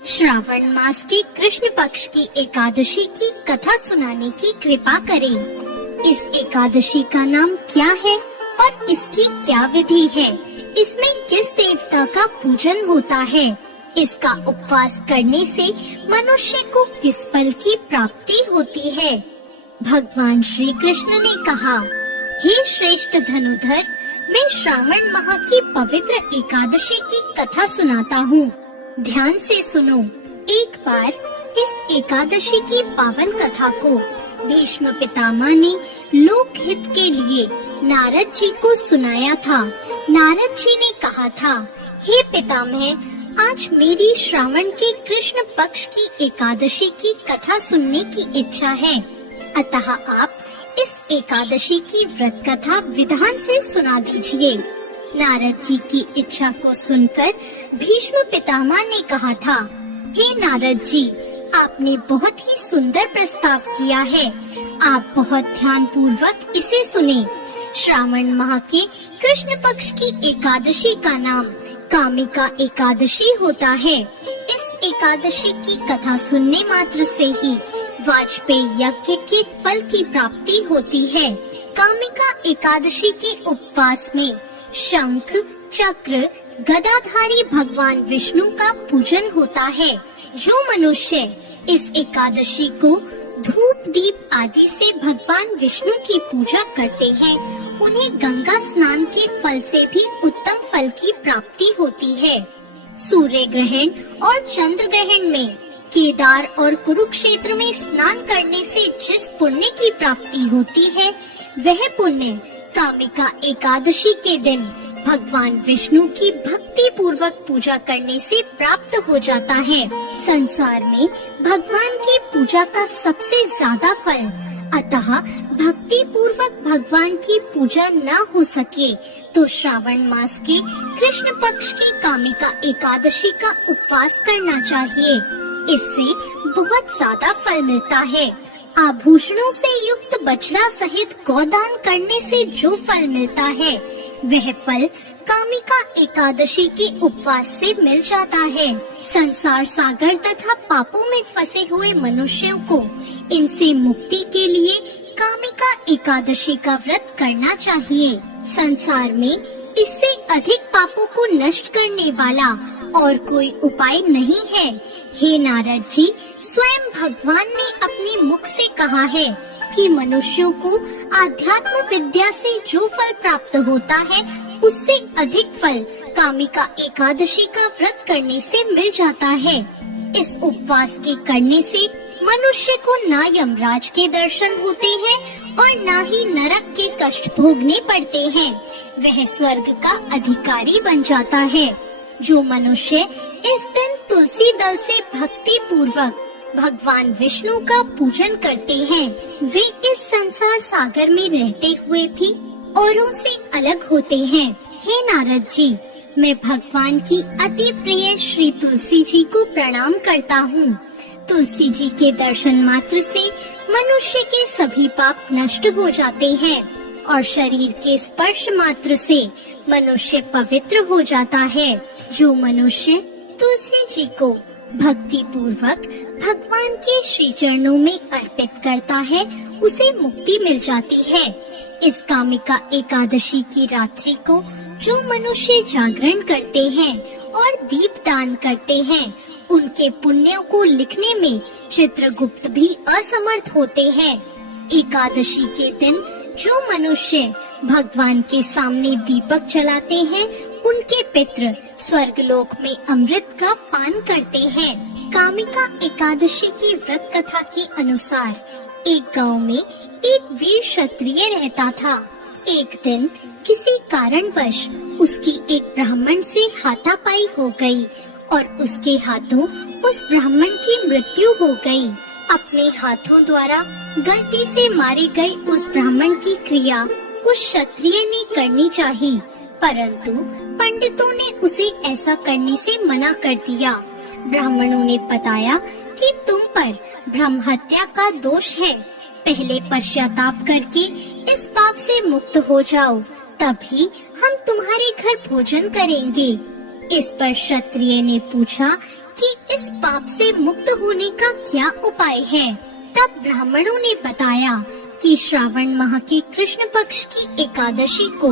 श्रावण मास के कृष्ण पक्ष की एकादशी की कथा सुनाने की कृपा करें। इस एकादशी का नाम क्या है और इसकी क्या विधि है? इसमें किस देवता का पूजन होता है? इसका उपवास करने से मनुष्य को किस फल की प्राप्ति होती है? भगवान श्री कृष्ण ने कहा, हे श्रेष्ठ धनुधर, मैं श्रावण माह की पवित्र एकादशी की कथा सुनाता हूँ। ध्यान से सुनो। एक बार इस एकादशी की पावन कथा को भीष्म पितामह ने लोक हित के लिए नारद जी को सुनाया था। नारद जी ने कहा था, हे पितामह, आज मेरी श्रावण के कृष्ण पक्ष की एकादशी की कथा सुनने की इच्छा है, अतः आप इस एकादशी की व्रत कथा विधान से सुना दीजिए। नारद जी की इच्छा को सुनकर भीष्म पितामह ने कहा था, हे नारद जी, आपने बहुत ही सुंदर प्रस्ताव किया है। आप बहुत ध्यान पूर्वक इसे सुने। श्रावण माह के कृष्ण पक्ष की एकादशी का नाम कामिका एकादशी होता है। इस एकादशी की कथा सुनने मात्र से ही वाजपेयी यज्ञ के फल की प्राप्ति होती है। कामिका एकादशी के उपवास में शंख, चक्र, गदाधारी भगवान विष्णु का पूजन होता है। जो मनुष्य इस एकादशी को धूप दीप आदि से भगवान विष्णु की पूजा करते हैं, उन्हें गंगा स्नान के फल से भी उत्तम फल की प्राप्ति होती है। सूर्य ग्रहण और चंद्र ग्रहण में केदार और कुरुक्षेत्र में स्नान करने से जिस पुण्य की प्राप्ति होती है, वह पुण्य कामिका एकादशी के दिन भगवान विष्णु की भक्ति पूर्वक पूजा करने से प्राप्त हो जाता है। संसार में भगवान की पूजा का सबसे ज्यादा फल, अतः भक्ति पूर्वक भगवान की पूजा न हो सके तो श्रावण मास के कृष्ण पक्ष की कामिका एकादशी का उपवास करना चाहिए। इससे बहुत ज्यादा फल मिलता है। आभूषणों से युक्त बछड़ा सहित गौदान करने से जो फल मिलता है, वह फल कामिका एकादशी के उपवास से मिल जाता है। संसार सागर तथा पापों में फंसे हुए मनुष्यों को इनसे मुक्ति के लिए कामिका एकादशी का व्रत करना चाहिए। संसार में इससे अधिक पापों को नष्ट करने वाला और कोई उपाय नहीं है। हे नारद जी, स्वयं भगवान ने अपने मुख से कहा है कि मनुष्यों को आध्यात्म विद्या से जो फल प्राप्त होता है, उससे अधिक फल कामिका एकादशी का व्रत करने से मिल जाता है। इस उपवास के करने से मनुष्य को न यमराज के दर्शन होते हैं और न ही नरक के कष्ट भोगने पड़ते हैं। वह स्वर्ग का अधिकारी बन जाता है। जो मनुष्य इस दिन तुलसी दल से भक्ति पूर्वक भगवान विष्णु का पूजन करते हैं, वे इस संसार सागर में रहते हुए भी औरों से अलग होते हैं। हे नारद जी, मैं भगवान की अति प्रिय श्री तुलसी जी को प्रणाम करता हूँ। तुलसी जी के दर्शन मात्र से मनुष्य के सभी पाप नष्ट हो जाते हैं और शरीर के स्पर्श मात्र से मनुष्य पवित्र हो जाता है। जो मनुष्य तुलसी जी को भक्ति पूर्वक भगवान के श्री चरणों में अर्पित करता है, उसे मुक्ति मिल जाती है। इस कामिका एकादशी की रात्रि को जो मनुष्य जागरण करते हैं और दीप दान करते हैं, उनके पुण्यों को लिखने में चित्रगुप्त भी असमर्थ होते हैं। एकादशी के दिन जो मनुष्य भगवान के सामने दीपक जलाते हैं, उनके पितृ स्वर्गलोक में अमृत का पान करते हैं। कामिका एकादशी की व्रत कथा के अनुसार एक गांव में एक वीर क्षत्रिय रहता था। एक दिन किसी कारणवश उसकी एक ब्राह्मण से हाथापाई हो गई और उसके हाथों उस ब्राह्मण की मृत्यु हो गई। अपने हाथों द्वारा गलती से मारे गए उस ब्राह्मण की क्रिया उस क्षत्रिय ने करनी चाहिए, परंतु पंडितों ने उसे ऐसा करने से मना कर दिया। ब्राह्मणों ने बताया कि तुम पर ब्रह्म हत्या का दोष है। पहले पश्चाताप करके इस पाप से मुक्त हो जाओ, तभी हम तुम्हारे घर भोजन करेंगे। इस पर क्षत्रिय ने पूछा कि इस पाप से मुक्त होने का क्या उपाय है। तब ब्राह्मणों ने बताया कि श्रावण माह की कृष्ण पक्ष की एकादशी को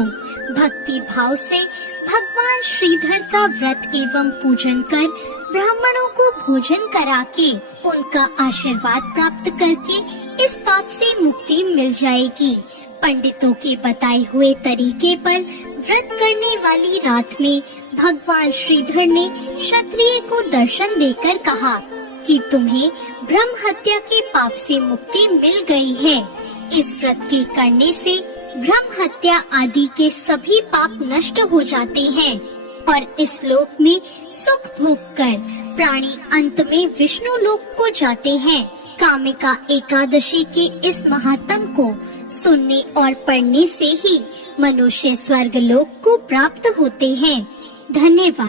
भक्ति भाव से भगवान श्रीधर का व्रत एवं पूजन कर ब्राह्मणों को भोजन करा के उनका आशीर्वाद प्राप्त करके इस पाप से मुक्ति मिल जाएगी। पंडितों के बताए हुए तरीके पर व्रत करने वाली रात में भगवान श्रीधर ने क्षत्रिय को दर्शन देकर कहा कि तुम्हें ब्रह्म हत्या के पाप से मुक्ति मिल गई है। इस व्रत के करने से ब्रह्म हत्या आदि के सभी पाप नष्ट हो जाते हैं और इस लोक में सुख भोग कर प्राणी अंत में विष्णु लोक को जाते हैं। कामिका एकादशी के इस महात्म को सुनने और पढ़ने से ही मनुष्य स्वर्ग लोक को प्राप्त होते हैं। धन्यवाद।